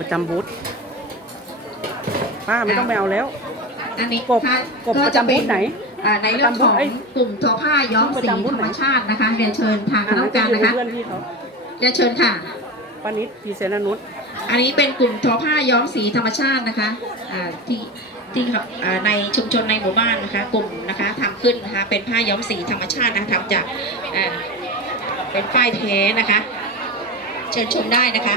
ประจำบูธป้าไม่ต้องไปเอาแล้ว อันนี้กบค่ะกบประจำบูธไหน อ่าในเรื่องของเอ้ยกลุ่มทอผ้าย้อมประสีจำบูธธรไหนรมชาตินะคะเรียนเชิญทางคณะกรรมการอยู่นะคะเพื่อนพี่เขาเรียนเชิญค่ะป้านิดพรีเซนต์อนุชอันนี้เป็นกลุ่มทอผ้าย้อมสีธรรมชาตินะคะอ่าที่ที่ครับอ่าในชุมชนในหมู่บ้านนะคะ กลุ่มนะคะทำขึ้นนะคะเป็นผ้าย้อมสีธรรมชาตินะคะทำจากอ่าเป็นฝ้ายแท้นะคะ เชิญชมได้นะคะ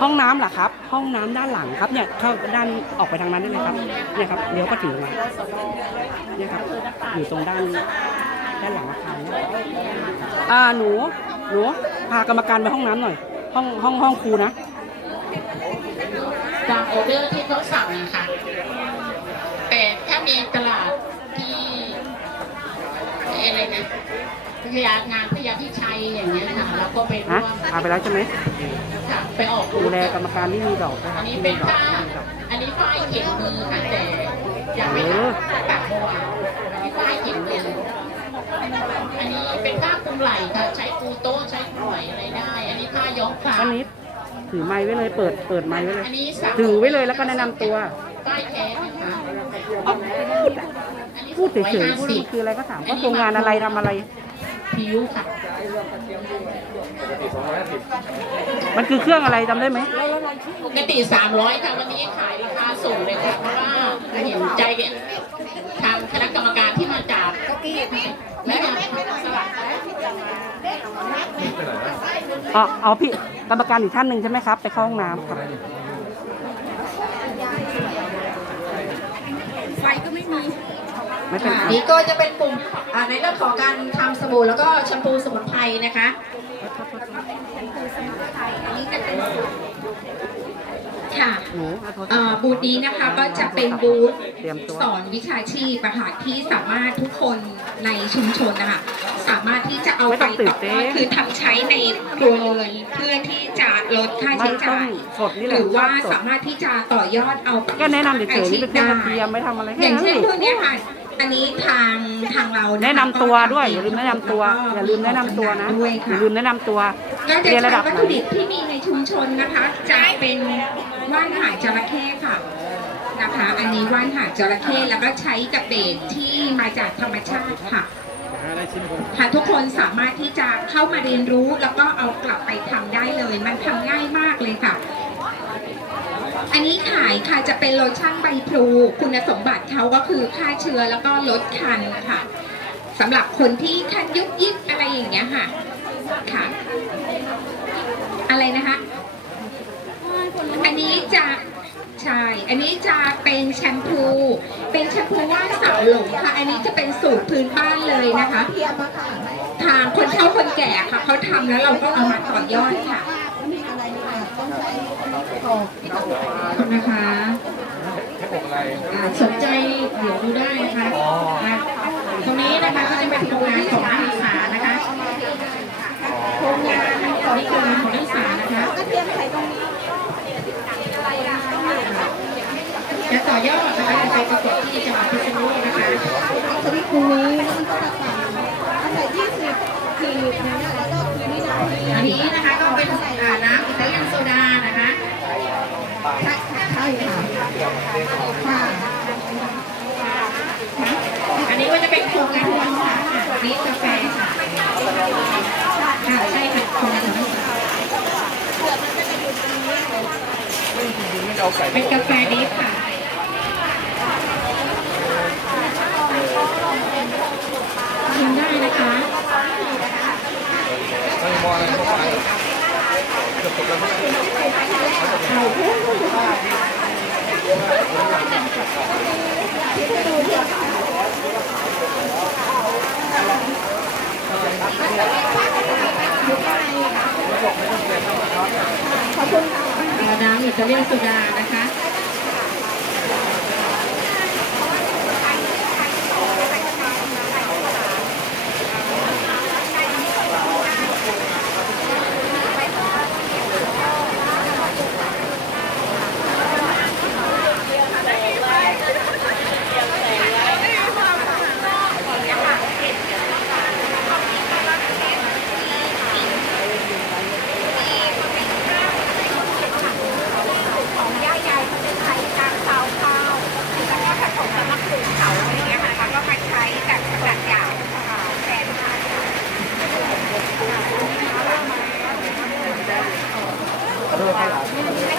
ห้องน้ำเหรอครับ ห้องน้ำด้านหลังครับเนี่ยเข้าด้านออกไปทางนั้นได้เลยครับเนี่ยครับเดี๋ยวก็ถึงแล้วเนี่ยครับอยู่ตรงด้านด้านหลังอาคารอ่าหนูหนูพากรรมการไปห้องน้ำหน่อย ห้องห้องห้องครูนะ ตามออเดอร์ที่เขาสั่งนะคะแต่ถ้ามีตลาดที่อะไรนะ พยางานพยาพิชัยอย่างเงี้ยค่ะเราก็ไปร่ฮะวมพาไปแล้วใช่ไหมค่ะไปออกดูแลกรรมการที่มีดอกนะคอัรับนนี้ที่เป็มีนดอกผ้ามีดอก อันนี้ฝ้ายเขียนมือค่ะแต่ยังไม่เออตัดเมื่อวานอันนี้ฝ้ายเขียนมืออันนี้เป็นผ้าคลุมไหล่ค่ะใช้ปูโต๊ะใช้ปล่อยอะไรได้ อันนี้ผ้าย้อมฝาป้านิดถือไม้ไว้เลยเปิดเปิดไม้ไว้เลย อันนี้สั่งถือไว้เลยแล้วก็แนะนำตัวฝ้ายแท้นะคะพูดเฉยๆพูดคืออะไรก็ถามว่าโครงงานอะไรทำอะไร ผิวค่ะมันคือเครื่องอะไรจำได้ไหม ปกติ 300ค่ะวันนี้ขายราคาสูงเลยค่ะเพราะว่าเห็นใจเนี่ยทางคณะกรรมการที่มาจากและงานสลัดอ๋ออ๋อพี่กรรมการอีกท่านหนึ่งใช่ไหมครับ ไปเข้าห้องน้ำครับ ไฟก็ไม่มี ไม่เป็นอัไรนนี้ก็จะเป็นกลุ่มอ่าในเรื่องของการทำสบู่แล้วก็แชมพูสมุนไพรนะคะอันนี้จะเป็นค่ะหนูเอาโทรศัพท์อ่าบูธนี้นะคะก็จะเป็นบูธเตรียมตัว สอนวิชาชีพอะค่ะที่สามารถทุกคนในชุมชนนะคะสามารถที่จะเอาไปต่อยอดคือทำใช้ในครัวเรือนเพื่อที่จะลดค่ามัใช้นต้อจ่างยสดนี่แหหละรือว่าสดสามารถที่จะต่อยอดเอาไปก็แนะนำเฉยๆนี่เป็นเครื่องกระได้เทียมไม่ทำอะไรอแค่ย่างนั้นเช่นเองพวกเนี้ยค่ะ อันนี้ทางทางเราแนะนำตัวด้วยอย่าลืมแนะนำตัวอย่าลืมแนะนำตัวนะด้วยอย่าค่ะลืมแนะนำตัวก็จะเรียนระใช้ดับวัตไหนถุดิบที่มีในชุมชนนะคะ จะเป็นว่านหางจระเข้ค่ะนะคะ อันนี้ว่านหางจระเข้แล้วก็ใช้กับเบสที่มาจากธรรมชาติค่ะค่ะทุกคนสามารถที่จะเข้ามาเรียนรู้แล้วก็เอากลับไปทำได้เลย มันทำง่ายมากเลยค่ะ อันนี้ขายค่ะจะเป็นโลชั่นใบพลูคุณสมบัติเขาก็คือฆ่าเชื้อแล้วก็ลดคันค่ะสำหรับคนที่คันยุบยิบอะไรอย่างเงี้ยค่ะค่ะ อะไรนะคะ อันนี้จะใช่ อันนี้จะเป็นแชมพู เป็นแชมพูว่านสาวหลงค่ะ อันนี้จะเป็นสูตรพื้นบ้านเลยนะคะทางคนเฒ่าคนแก่ค่ะเขาทำแล้วเราก็เอามาต่อยอดค่ะ ขอบคุณนะคะอ่าสนใจเดี๋ยวดูได้นะคะอะตรงนี้นะคะก็จะเป็นโครงงานของนักศึกษานะคะโครงงานของนี่คืองานของนักศึกษานะคะจะต่อยอดนะคะจะไปประกวดที่จังหวัดพิษณุโลกนะคะสวิตคูนี้มันก็จะต่างอันไหนยี่สิบสี่นะแล้วก็คือนี่นาที อันนี้นะคะก็เป็นอ่าน้ำอิตาเลียนโซดานะคะ ใช่ใช่ค่ะค่ะ อันนี้ก็จะเป็นโครงการของค่ะนี่กาแฟค่ะค่ะใช่ค่ะโครงการของนักศึกษาเป็นกาแฟดิฟค่ะชิมได้นะคะ เอ่อน้ำอิตาเลียนโซดานะคะ ない。